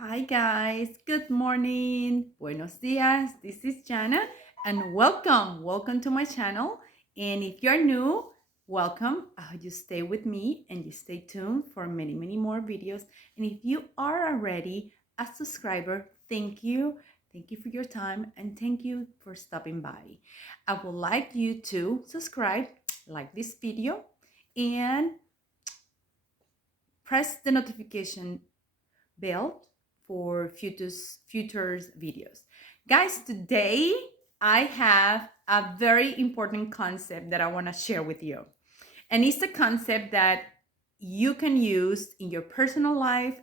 Hi guys, good morning, buenos dias, this is Jana and welcome to my channel. And if you're new, welcome. I hope you stay with me and you stay tuned for many more videos. And if you are already a subscriber, thank you. Thank you for your time and thank you for stopping by. I would like you to subscribe, like this video, and press the notification bell for futures videos. Guys, today I have a very important concept that I want to share with you. And it's a concept that you can use in your personal life,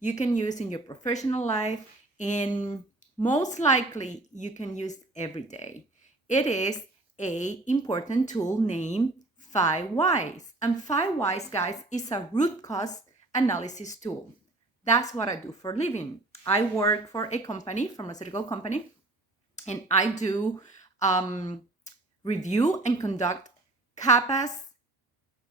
you can use in your professional life, and most likely you can use every day. It is a important tool named behaWhy. And behaWhy, guys, is a root cause analysis tool. That's what I do for a living. I work for a company, pharmaceutical company, and I do review and conduct CAPA's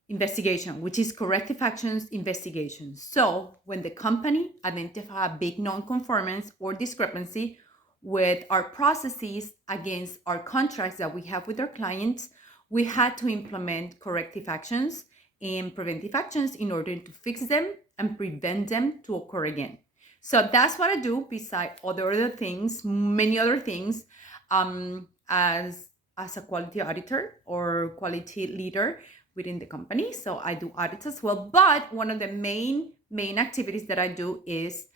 investigation, which is corrective actions investigation. So when the company identify a big non-conformance or discrepancy with our processes against our contracts that we have with our clients, we had to implement corrective actions and preventive actions in order to fix them and prevent them to occur again. So that's what I do beside other things, many other things, as a quality auditor or quality leader within the company. So I do audits as well. But one of the main activities that I do is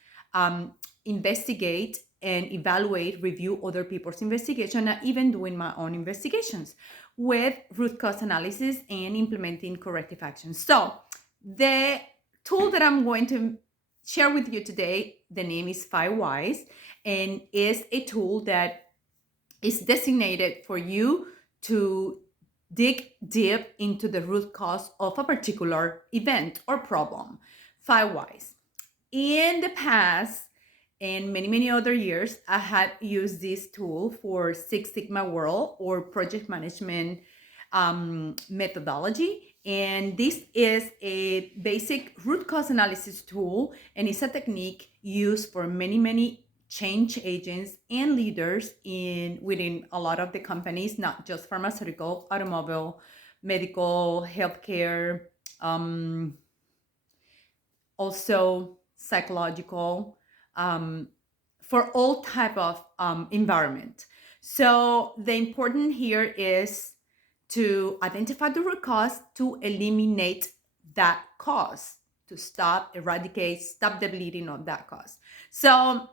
investigate and evaluate, review other people's investigation, and even doing my own investigations with root cause analysis and implementing corrective actions. So the tool that I'm going to share with you today, the name is behaWhy, and is a tool that is designated for you to dig deep into the root cause of a particular event or problem. behaWhy. In the past, and many other years, I had used this tool for Six Sigma World or project management methodology. And this is a basic root cause analysis tool, and it's a technique used for many change agents and leaders within a lot of the companies, not just pharmaceutical, automobile, medical, healthcare, also psychological, for all type of environment. So the important here is to identify the root cause, to eliminate that cause, to stop, eradicate, stop the bleeding of that cause. So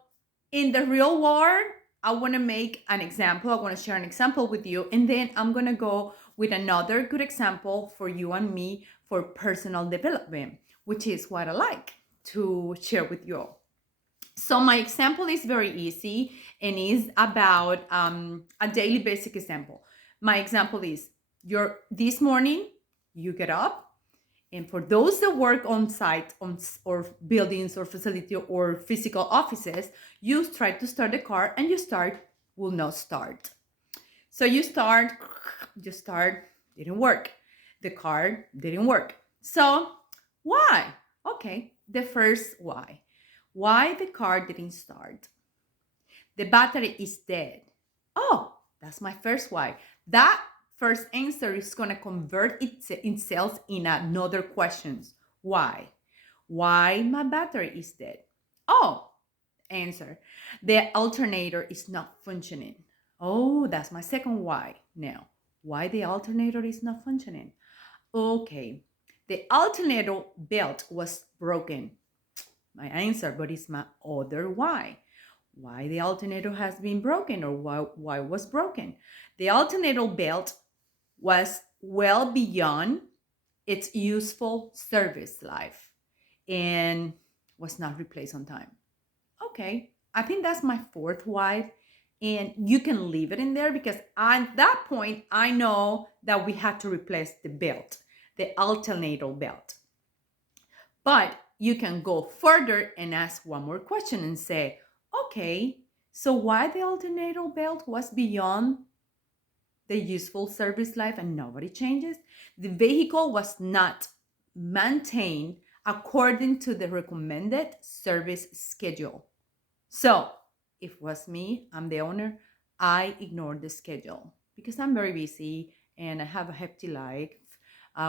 in the real world, I want to make an example. I want to share an example with you, and then I'm going to go with another good example for you and me for personal development, which is what I like to share with you all. So my example is very easy and is about a daily basic example. My example is this morning, you get up, and for those that work on site or buildings or facility or physical offices, you try to start the car and will not start. So you start, didn't work. The car didn't work. So why? Okay, the first why. Why the car didn't start? The battery is dead. Oh, that's my first why. That first answer is going to convert itself in another questions. Why? Why my battery is dead? Oh, answer. The alternator is not functioning. Oh, that's my second why. Now, why the alternator is not functioning? Okay, the alternator belt was broken. My answer, but it's my other why. Why the alternator has been broken, or why was broken? The alternator belt was well beyond its useful service life and was not replaced on time. Okay, I think that's my fourth why. And you can leave it in there because at that point, I know that we had to replace the belt, the alternator belt. But you can go further and ask one more question and say, okay, so why the alternator belt was beyond the useful service life and nobody changes? The vehicle was not maintained according to the recommended service schedule. So if it was me, I'm the owner, I ignore the schedule because I'm very busy and I have a hefty life,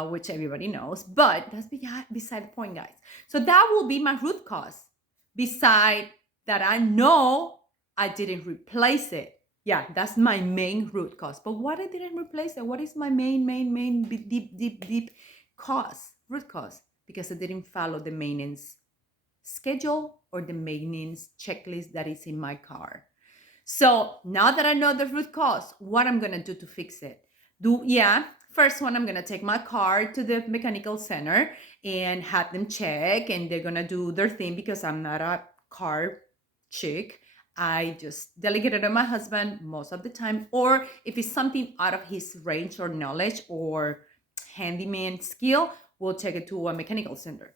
which everybody knows. But that's beside the point, guys. So that will be my root cause. Beside that, I know I didn't replace it. Yeah, that's my main root cause. But what I didn't replace it? What is my main deep cause, root cause? Because I didn't follow the maintenance schedule or the maintenance checklist that is in my car. So now that I know the root cause, what I'm gonna do to fix it? First one, I'm gonna take my car to the mechanical center and have them check, and they're gonna do their thing because I'm not a car chick. I just delegate it to my husband most of the time, or if it's something out of his range or knowledge or handyman skill, we'll take it to a mechanical center.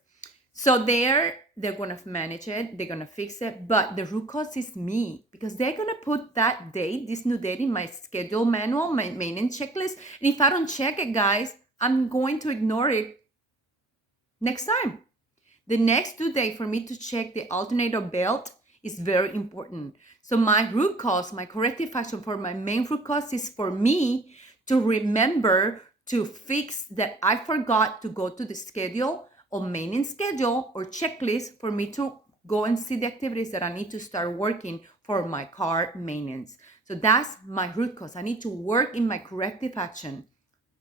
So they're gonna manage it, they're gonna fix it, but the root cause is me because they're gonna put that date, this new date in my schedule manual, my maintenance checklist. And if I don't check it, guys, I'm going to ignore it next time. The next due date for me to check the alternator belt is very important. So my root cause, my corrective action for my main root cause is for me to remember to fix that I forgot to go to the schedule or maintenance schedule or checklist for me to go and see the activities that I need to start working for my car maintenance. So that's my root cause. I need to work in my corrective action.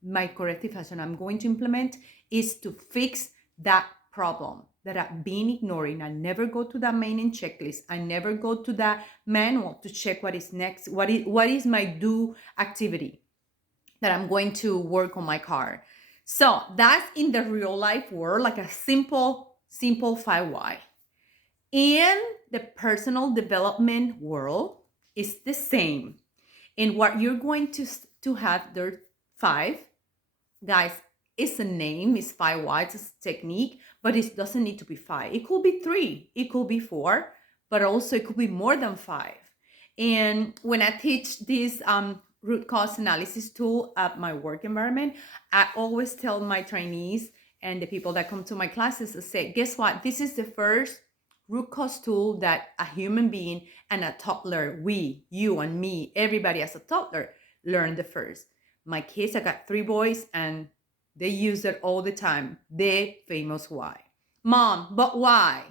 My corrective action I'm going to implement is to fix that problem that I've been ignoring. I never go to that maintenance checklist. I never go to that manual to check what is next. What is my due activity that I'm going to work on my car. So that's in the real life world, like a simple 5 why. In the personal development world, it's the same. And what you're going to have there 5, guys, it's a name, it's 5 why, it's a technique, but it doesn't need to be 5. It could be 3, it could be 4, but also it could be more than 5. And when I teach this root cause analysis tool at my work environment, I always tell my trainees and the people that come to my classes, I say, guess what? This is the first root cause tool that a human being and a toddler, we, you and me, everybody as a toddler, learned the first. My kids, I got 3 boys, and they use it all the time. The famous why. Mom, but why?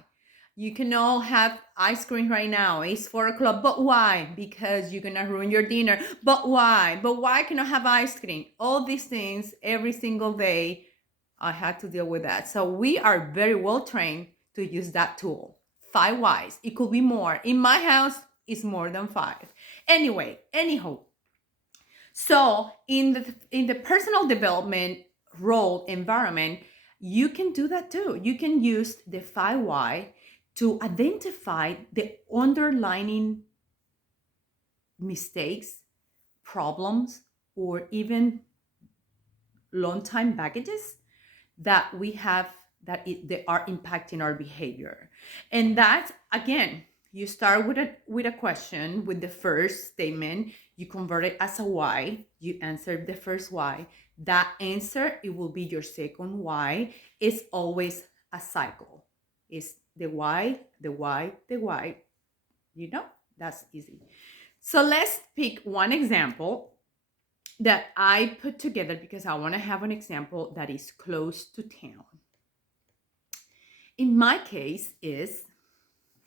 You can all have ice cream right now. It's 4 o'clock. But why? Because you're gonna ruin your dinner. But why? But why can I have ice cream? All these things every single day. I had to deal with that. So we are very well trained to use that tool. 5 whys. It could be more. In my house, it's more than 5. Anyway, anyhow, so in the personal development role environment, you can do that too. You can use the 5 why to identify the underlying mistakes, problems, or even long time baggages that we have they are impacting our behavior. And that, again, you start with a question, with the first statement, you convert it as a why, you answer the first why. That answer, it will be your second why. It's always a cycle. It's the why, the why, the why. You know, that's easy. So let's pick one example that I put together because I want to have an example that is close to town. In my case is,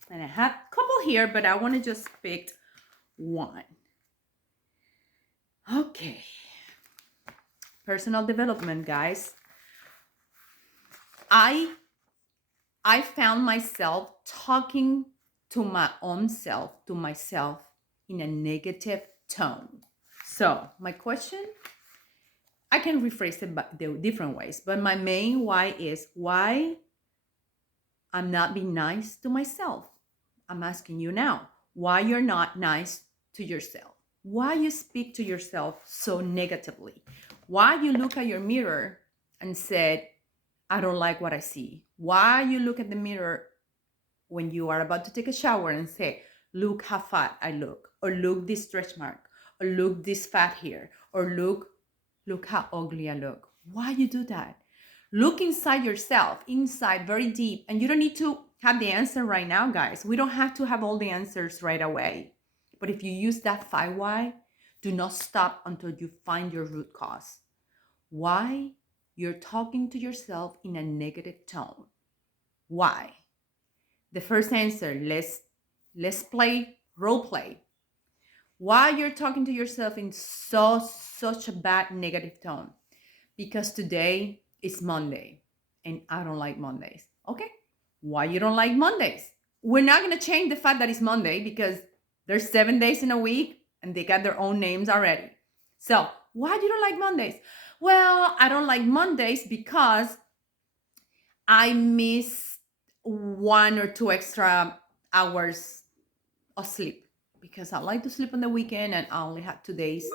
and I have a couple here, but I want to just pick one. Okay. Personal development, guys. I found myself talking to my own self, to myself, in a negative tone. So my question, I can rephrase it the different ways, but my main why is why I'm not being nice to myself. I'm asking you now, why you're not nice to yourself? Why you speak to yourself so negatively? Why you look at your mirror and said, I don't like what I see? Why you look at the mirror when you are about to take a shower and say, look how fat I look, or look this stretch mark, or look this fat here, or look how ugly I look? Why you do that? Look inside yourself, inside very deep, and you don't need to have the answer right now, guys. We don't have to have all the answers right away. But if you use that five why, do not stop until you find your root cause. Why you're talking to yourself in a negative tone. Why? The first answer, let's play role play. Why you're talking to yourself in such a bad negative tone? Because today is Monday and I don't like Mondays. Okay. Why you don't like Mondays? We're not going to change the fact that it's Monday because there's 7 days in a week and they got their own names already. So why you don't like Mondays? Well, I don't like Mondays because I miss 1 or 2 extra hours of sleep because I like to sleep on the weekend and I only have 2 days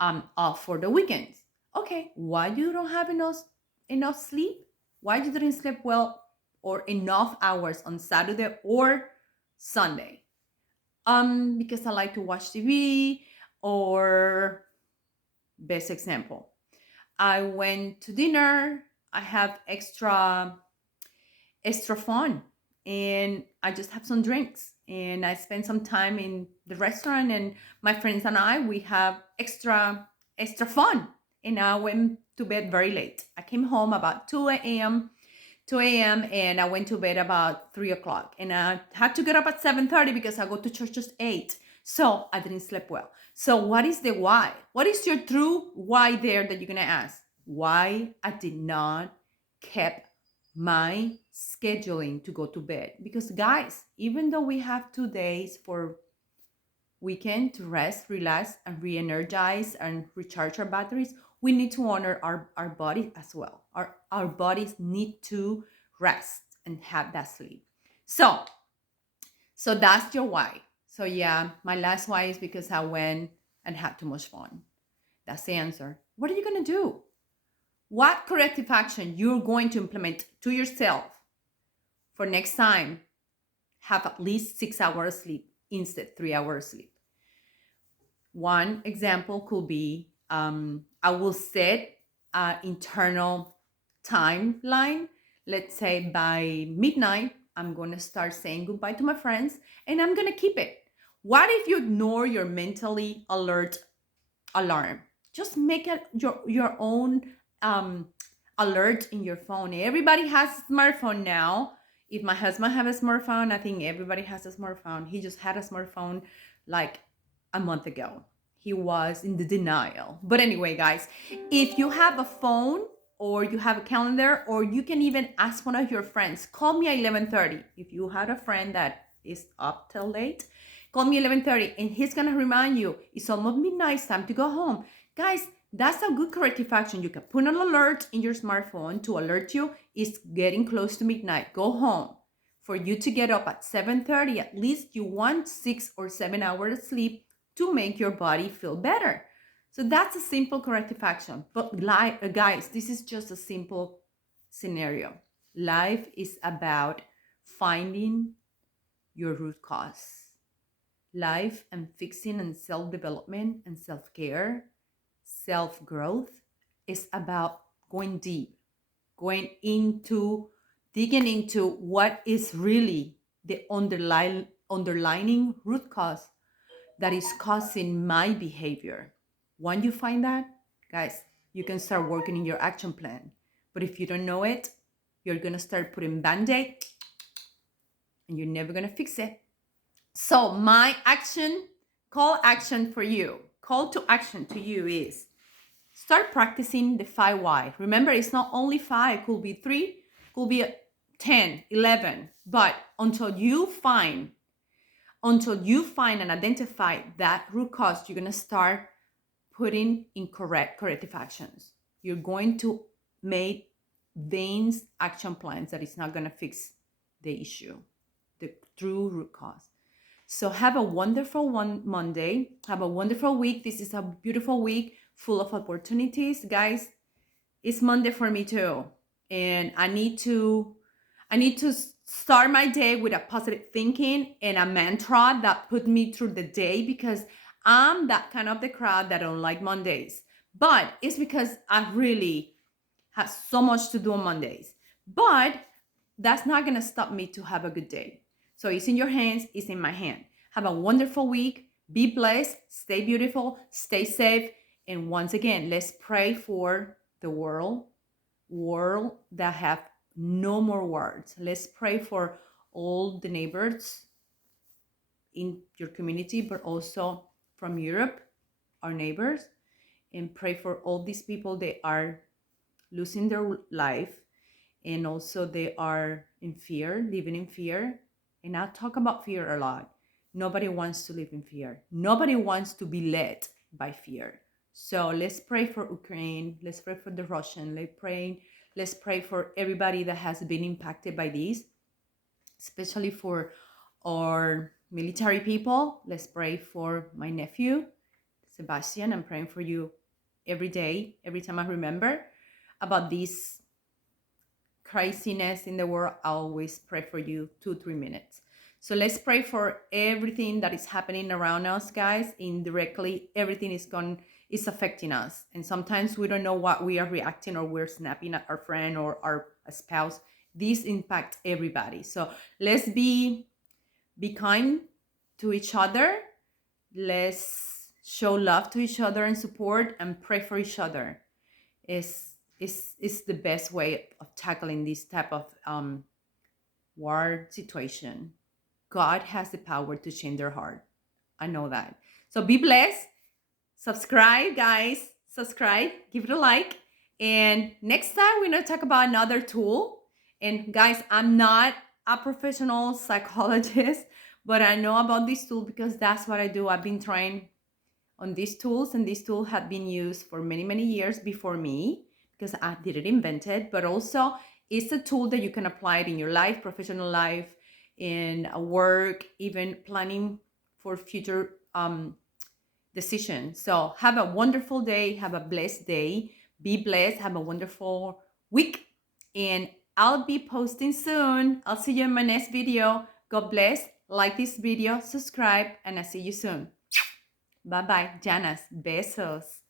off for the weekends. Okay, why you don't have enough sleep? Why you didn't sleep well or enough hours on Saturday or Sunday? Because I like to watch TV, or best example, I went to dinner. I have extra fun, and I just have some drinks and I spend some time in the restaurant, and my friends and I, we have extra fun. And I went to bed very late. I came home about 2 a.m. and I went to bed about 3 o'clock, and I had to get up at 7:30 because I go to church just 8. So I didn't sleep well. So what is the why? What is your true why there that you're gonna ask? Why I did not keep my scheduling to go to bed? Because guys, even though we have 2 days for weekend to rest, relax, and re-energize and recharge our batteries, we need to honor our body as well. Our bodies need to rest and have that sleep. So that's your why. So yeah, my last why is because I went and had too much fun. That's the answer. What are you gonna do? What corrective action you're going to implement to yourself for next time? Have at least 6 hours sleep instead 3 hours sleep. One example could be I will set an internal timeline. Let's say by midnight, I'm going to start saying goodbye to my friends and I'm going to keep it. What if you ignore your mentally alert alarm? Just make it your own alert in your phone. Everybody has a smartphone now. If my husband have a smartphone, I think everybody has a smartphone. He just had a smartphone like a month ago. He was in the denial. But anyway, guys, if you have a phone or you have a calendar, or you can even ask one of your friends, call me at 11:30. If you had a friend that is up till late, call me 11:30 and he's going to remind you it's almost midnight, it's time to go home. Guys, that's a good corrective action. You can put an alert in your smartphone to alert you it's getting close to midnight. Go home. For you to get up at 7:30, at least you want 6 or 7 hours of sleep to make your body feel better. So that's a simple corrective action. But guys, this is just a simple scenario. Life is about finding your root cause. Life and fixing and self-development and self-care, self-growth is about going deep, going into, digging into what is really the underlining root cause that is causing my behavior. Once you find that, guys, you can start working in your action plan. But if you don't know it, you're going to start putting band-aid and you're never going to fix it. So my call to action to you is start practicing the 5 why. Remember, it's not only 5, could be 3, could be 10, 11, but until you find and identify that root cause, you're going to start putting in corrective actions. You're going to make vain action plans that is not going to fix the issue, the true root cause. So have a wonderful Monday. Have a wonderful week. This is a beautiful week full of opportunities. Guys, it's Monday for me too. And I need to start my day with a positive thinking and a mantra that put me through the day, because I'm that kind of the crowd that don't like Mondays. But it's because I really have so much to do on Mondays. But that's not going to stop me to have a good day. So it's in your hands, it's in my hand. Have a wonderful week. Be blessed, stay beautiful, stay safe. And once again, let's pray for the world that have no more wars. Let's pray for all the neighbors in your community, but also from Europe, our neighbors, and pray for all these people. They are losing their life, and also they are in fear, living in fear. And I talk about fear a lot. Nobody wants to live in fear. Nobody wants to be led by fear. So let's pray for Ukraine. Let's pray for the Russian. Let's pray for everybody that has been impacted by this, especially for our military people. Let's pray for my nephew, Sebastian. I'm praying for you every day, every time I remember about this craziness in the world. I always pray for you 2-3 minutes. So let's pray for everything that is happening around us, guys. Indirectly, everything is affecting us. And sometimes we don't know what we are reacting, or we're snapping at our friend or our spouse. This impacts everybody. So let's be kind to each other. Let's show love to each other and support and pray for each other. Is the best way of tackling this type of war situation. God has the power to change their heart. I know that. So be blessed. Subscribe, guys. Subscribe. Give it a like. And next time we're going to talk about another tool. And guys, I'm not a professional psychologist, but I know about this tool because that's what I do. I've been trained on these tools, and these tools have been used for many, many years before me, because I didn't invent it, but also it's a tool that you can apply it in your life, professional life, in work, even planning for future decisions. So have a wonderful day. Have a blessed day. Be blessed. Have a wonderful week. And I'll be posting soon. I'll see you in my next video. God bless. Like this video, subscribe, and I'll see you soon. Bye-bye. Janas, besos.